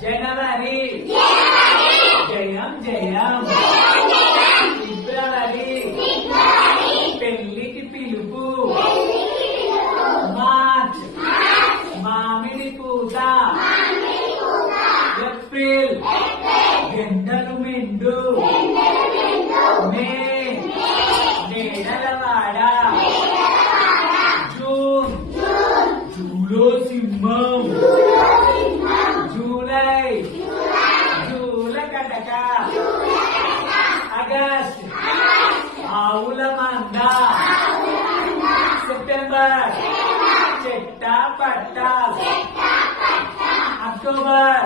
జనవరి జయం జయం ఫిబ్రవరి పెళ్లికి పిలుపు మార్చ్ మామిడి పూత ఏప్రిల్ గంటలు మెండు మే నేడలవాడ జూన్ జూలో సింహం జూలై జూల కటక ఆగస్ట్ ఆవుల మంద సెప్టెంబర్ చెట్ట పట్ట అక్టోబర్